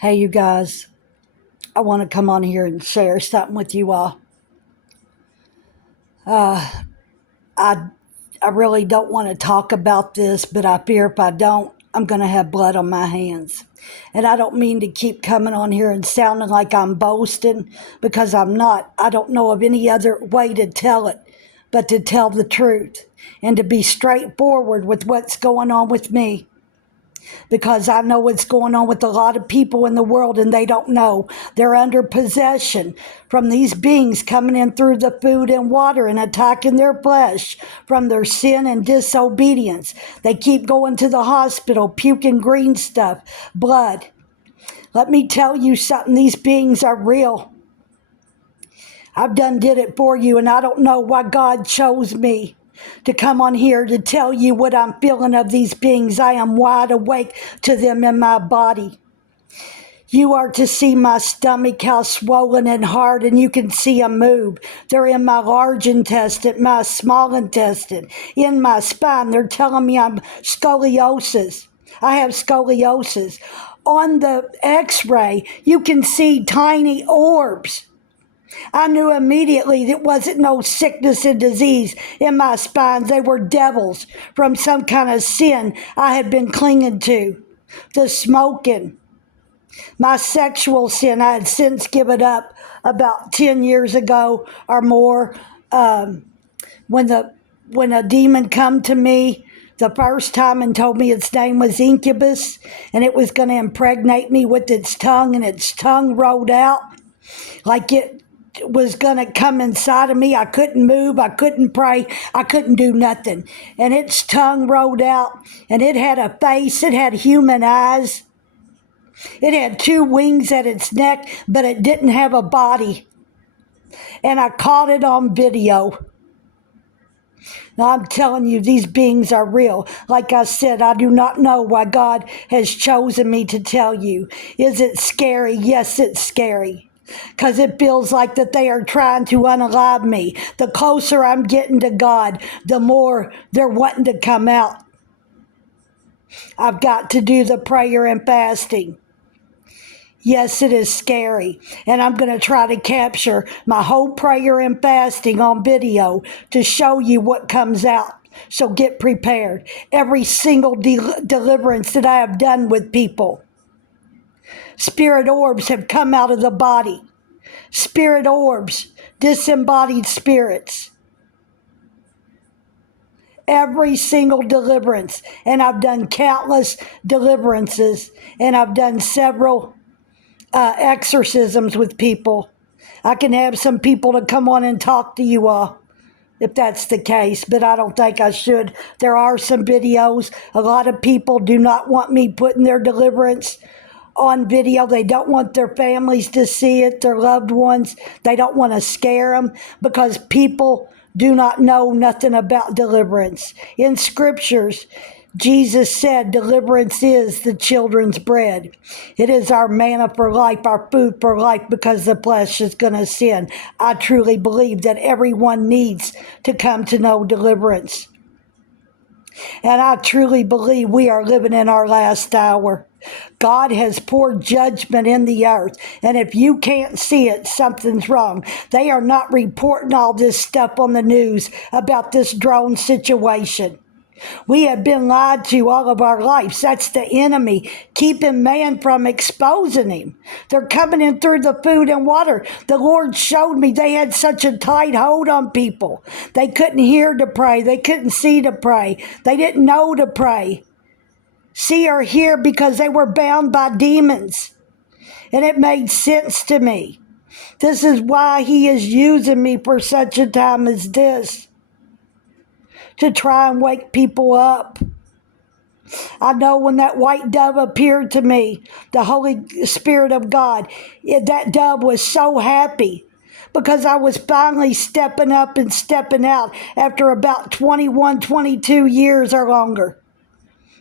Hey, you guys, I want to come on here and share something with you all. I, I really don't want to talk about this, but I fear if I don't, I'm going to have blood on my hands. And I don't mean to keep coming on here and sounding like I'm boasting, because I'm not. I don't know of any other way to tell it but to tell the truth and to be straightforward with what's going on with me, because I know what's going on with a lot of people in the world and they don't know. They're under possession from these beings coming in through the food and water and attacking their flesh from their sin and disobedience. They keep going to the hospital, puking green stuff, blood. Let me tell you something, these beings are real. I've done did it for you, and I don't know why God chose me to come on here to tell you what I'm feeling of these beings. I am wide awake to them in my body. You are to see my stomach, how swollen and hard, and you can see them move. They're in my large intestine, my small intestine, in my spine. They're telling me I'm scoliosis. I have scoliosis. On the x-ray, you can see tiny orbs. I knew immediately that wasn't no sickness and disease in my spines. They were devils from some kind of sin I had been clinging to. The smoking, my sexual sin, I had since given up about 10 years ago or more. When a demon come to me the first time and told me its name was incubus, and it was going to impregnate me with its tongue, and its tongue rolled out like it was going to come inside of me. I couldn't move. I couldn't pray. I couldn't do nothing. And its tongue rolled out, and it had a face. It had human eyes. It had two wings at its neck, but it didn't have a body. And I caught it on video. Now, I'm telling you, these beings are real. Like I said, I do not know why God has chosen me to tell you. Is it scary? Yes, it's scary, because it feels like that they are trying to unalive me. The closer I'm getting to God, the more they're wanting to come out. I've got to do the prayer and fasting. Yes, it is scary, and I'm going to try to capture my whole prayer and fasting on video to show you what comes out. So get prepared. Every single deliverance that I have done with people, spirit orbs have come out of the body. Spirit orbs, disembodied spirits. Every single deliverance. And I've done countless deliverances, and I've done several exorcisms with people. I can have some people to come on and talk to you all if that's the case, but I don't think I should. There are some videos. A lot of people do not want me putting their deliverance on video. They don't want their families to see it, their loved ones. They don't want to scare them, because people do not know nothing about deliverance. In scriptures, Jesus said deliverance is the children's bread. It is our manna for life, our food for life, because the flesh is going to sin. I truly believe that everyone needs to come to know deliverance. And I truly believe we are living in our last hour. God has poured judgment in the earth, and if you can't see it, something's wrong. They are not reporting all this stuff on the news about this drone situation. We have been lied to all of our lives. That's the enemy, keeping man from exposing him. They're coming in through the food and water. The Lord showed me they had such a tight hold on people. They couldn't hear to pray. They couldn't see to pray. They didn't know to pray, see or hear, because they were bound by demons. And it made sense to me. This is why he is using me for such a time as this, to try and wake people up. I know when that white dove appeared to me, the Holy Spirit of God, that dove was so happy, because I was finally stepping up and stepping out after about 21, 22 years or longer.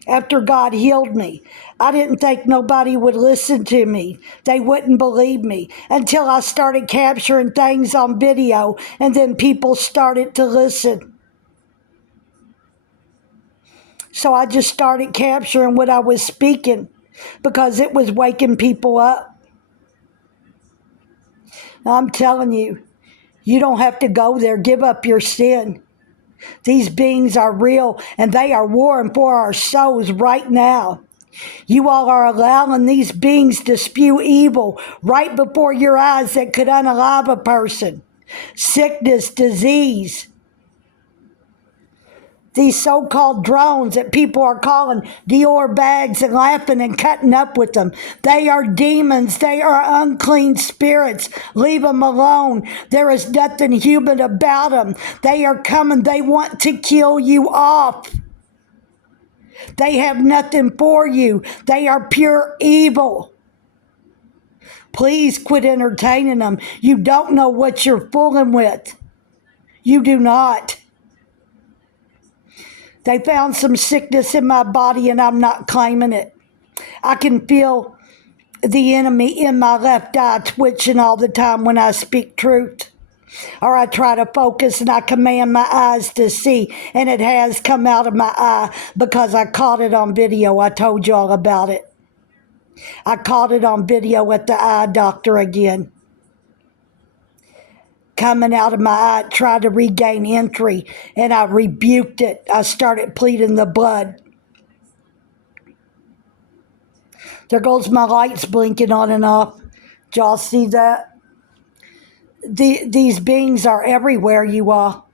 After God healed me, I didn't think nobody would listen to me. They wouldn't believe me until I started capturing things on video, and then people started to listen. So I just started capturing what I was speaking. because it was waking people up. I'm telling you, you don't have to go there. Give up your sin. These beings are real, and they are warring for our souls right now. You all are allowing these beings to spew evil right before your eyes that could unalive a person. Sickness, disease. These so-called drones that people are calling Dior bags and laughing and cutting up with them. They are demons. They are unclean spirits. Leave them alone. There is nothing human about them. They are coming. They want to kill you off. They have nothing for you. They are pure evil. Please quit entertaining them. You don't know what you're fooling with. You do not. They found some sickness in my body and I'm not claiming it. I can feel the enemy in my left eye twitching all the time when I speak truth. Or I try to focus and I command my eyes to see, and it has come out of my eye because I caught it on video. I told you all about it. I caught it on video at the eye doctor again. Coming out of my eye, tried to regain entry, and I rebuked it. I started pleading the blood. There goes my lights blinking on and off. Did y'all see that? These beings are everywhere, you all.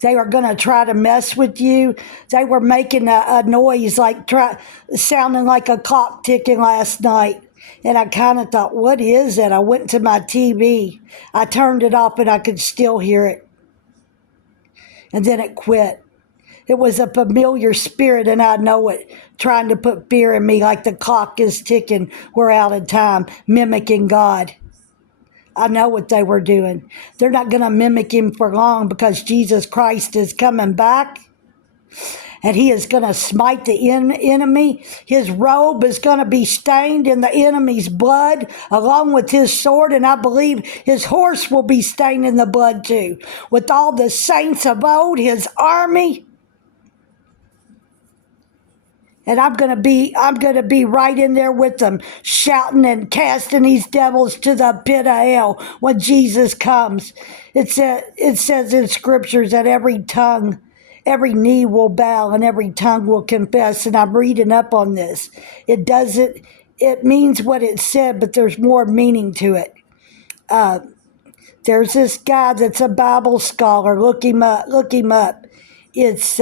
They are going to try to mess with you. They were making a noise like sounding like a clock ticking last night. And I kind of thought, what is it? I went to my TV. I turned it off and I could still hear it. And then it quit. It was a familiar spirit, and I know it, trying to put fear in me like the clock is ticking. We're out of time, mimicking God. I know what they were doing. They're not going to mimic him for long because Jesus Christ is coming back. And he is going to smite the enemy. His robe is going to be stained in the enemy's blood along with his sword. And I believe his horse will be stained in the blood too. With all the saints of old, his army. And I'm going to be right in there with them, shouting and casting these devils to the pit of hell when Jesus comes. It says in scriptures that every tongue, every knee will bow and every tongue will confess. And I'm reading up on this. It means what it said, but there's more meaning to it. There's this guy that's a Bible scholar. Look him up. It's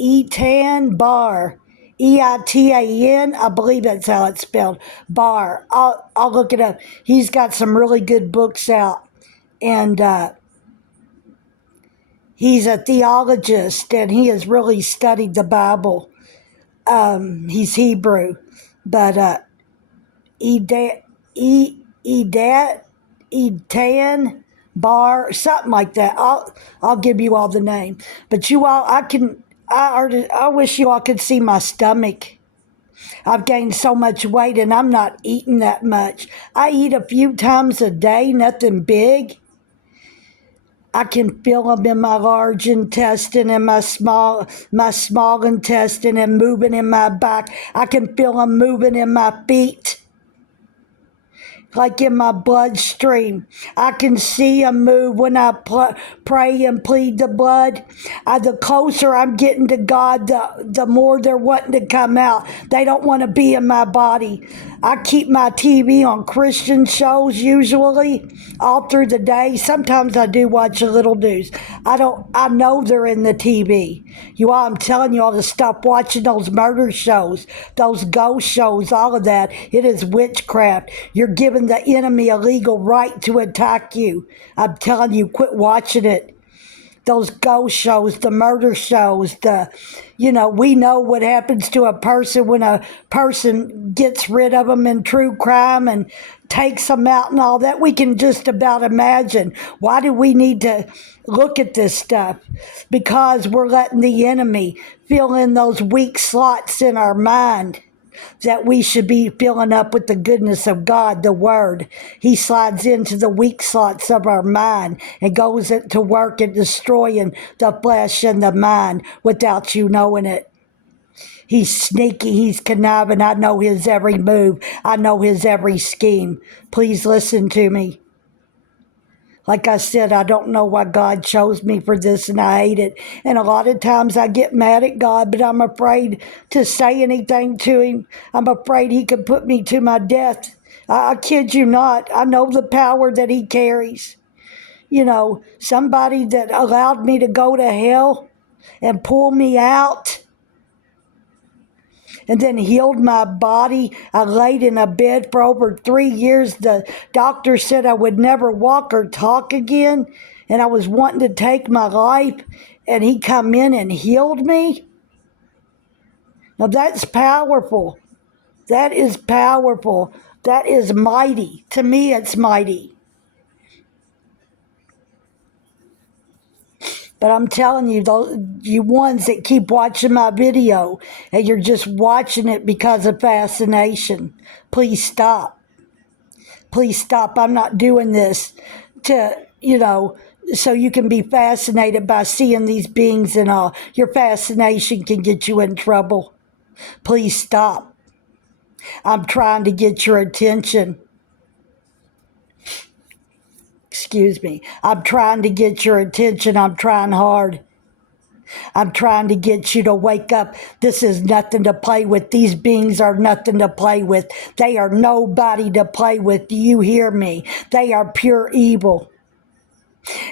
Etan Bar. Eitan, I believe that's how it's spelled. Bar. I'll look it up. He's got some really good books out. And he's a theologist, and he has really studied the Bible. He's Hebrew. But Etan Bar, something like that. I'll give you all the name. But you all, I wish you all could see my stomach. I've gained so much weight and I'm not eating that much. I eat a few times a day, nothing big. I can feel them in my large intestine and my small intestine and moving in my back. I can feel them moving in my feet. Like in my bloodstream. I can see them move when I pray and plead the blood. The closer I'm getting to God, the more they're wanting to come out. They don't want to be in my body. I keep my TV on Christian shows usually all through the day. Sometimes I do watch a little news. I know they're in the TV. You all, I'm telling you all to stop watching those murder shows, those ghost shows, all of that. It is witchcraft. You're giving the enemy a legal right to attack you. I'm telling you, quit watching it. Those ghost shows, the murder shows, we know what happens to a person when a person gets rid of them in true crime and takes them out and all that. We can just about imagine. Why do we need to look at this stuff? Because we're letting the enemy fill in those weak slots in our mind that we should be filling up with the goodness of God, the Word. He slides into the weak slots of our mind and goes to work at destroying the flesh and the mind without you knowing it. He's sneaky, he's conniving. I know his every move. I know his every scheme. Please listen to me. Like I said, I don't know why God chose me for this, and I hate it. And a lot of times I get mad at God, but I'm afraid to say anything to him. I'm afraid he could put me to my death. I kid you not. I know the power that he carries. You know, somebody that allowed me to go to hell and pull me out and then healed my body. I laid in a bed for over 3 years. The doctor said I would never walk or talk again, and I was wanting to take my life, and he come in and healed me. Now that's powerful. That is powerful. That is mighty. To me, it's mighty. But I'm telling you, those, you ones that keep watching my video and you're just watching it because of fascination, please stop. Please stop. I'm not doing this to, so you can be fascinated by seeing these beings and all. Your fascination can get you in trouble. Please stop. I'm trying to get your attention. Excuse me. I'm trying to get your attention. I'm trying hard. I'm trying to get you to wake up. This is nothing to play with. These beings are nothing to play with. They are nobody to play with. Do you hear me? They are pure evil.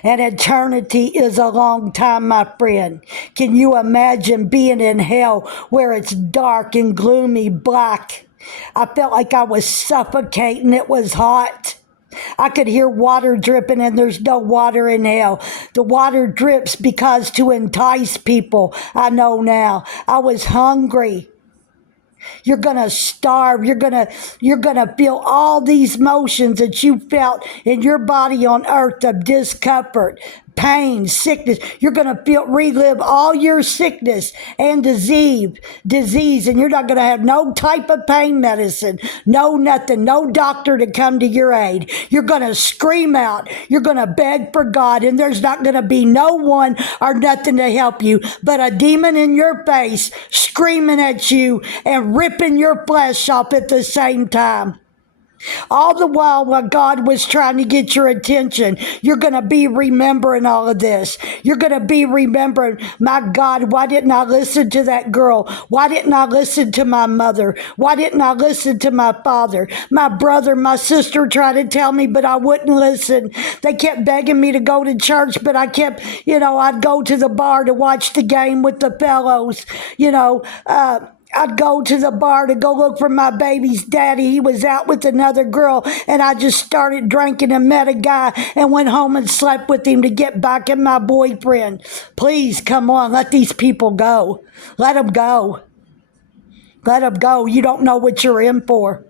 And eternity is a long time, my friend. Can you imagine being in hell where it's dark and gloomy, black? I felt like I was suffocating. It was hot. I could hear water dripping, and there's no water in hell. The water drips because to entice people. I know now. I was hungry. You're going to starve. You're going to feel all these motions that you felt in your body on earth of discomfort, pain, sickness. You're going to relive all your sickness and disease, and you're not going to have no type of pain medicine, no nothing, no doctor to come to your aid. You're going to scream out. You're going to beg for God, and there's not going to be no one or nothing to help you but a demon in your face screaming at you and ripping your flesh off at the same time. All the while God was trying to get your attention, you're going to be remembering all of this. You're going to be remembering, my God, why didn't I listen to that girl? Why didn't I listen to my mother? Why didn't I listen to my father? My brother, my sister tried to tell me, but I wouldn't listen. They kept begging me to go to church, but I kept, I'd go to the bar to watch the game with the fellows, I'd go to the bar to go look for my baby's daddy. He was out with another girl, and I just started drinking and met a guy and went home and slept with him to get back at my boyfriend. Please, come on, let these people go. Let them go. Let them go. You don't know what you're in for.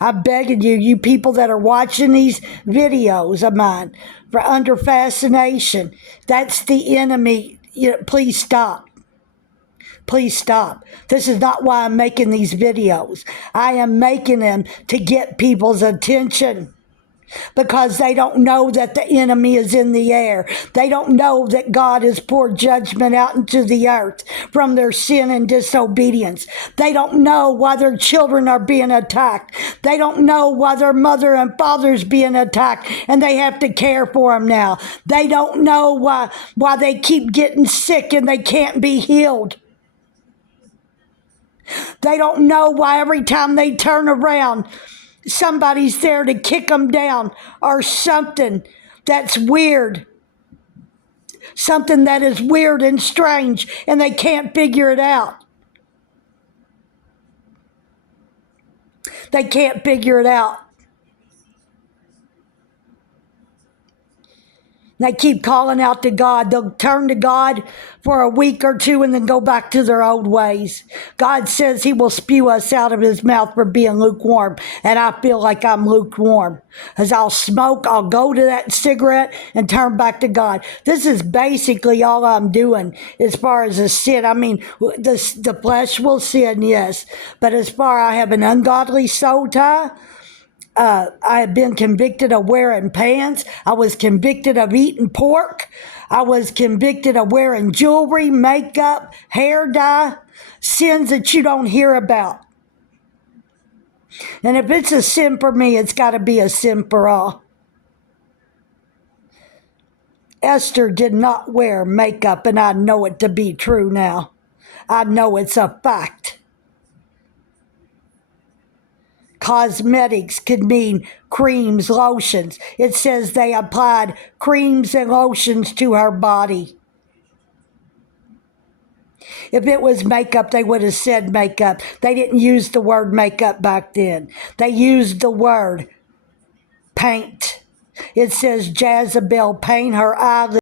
I'm begging you, you people that are watching these videos of mine for under fascination, that's the enemy. Please stop. Please stop. This is not why I'm making these videos. I am making them to get people's attention because they don't know that the enemy is in the air. They don't know that God has poured judgment out into the earth from their sin and disobedience. They don't know why their children are being attacked. They don't know why their mother and father's being attacked and they have to care for them now. They don't know why they keep getting sick and they can't be healed. They don't know why every time they turn around, somebody's there to kick them down or something that's weird. Something that is weird and strange, and they can't figure it out. They can't figure it out. They keep calling out to God. They'll turn to God for a week or two and then go back to their old ways. God says he will spew us out of his mouth for being lukewarm. And I feel like I'm lukewarm. As I'll smoke, I'll go to that cigarette and turn back to God. This is basically all I'm doing as far as a sin. I mean, the flesh will sin, yes. But as far as I have an ungodly soul tie, I have been convicted of wearing pants. I was convicted of eating pork. I was convicted of wearing jewelry, makeup, hair dye, sins that you don't hear about. And if it's a sin for me, it's got to be a sin for all. Esther did not wear makeup, and I know it to be true now. I know it's a fact. Cosmetics could mean creams, lotions. It says they applied creams and lotions to her body. If it was makeup, they would have said makeup. They didn't use the word makeup back then. They used the word paint. It says Jezebel paint her eyelids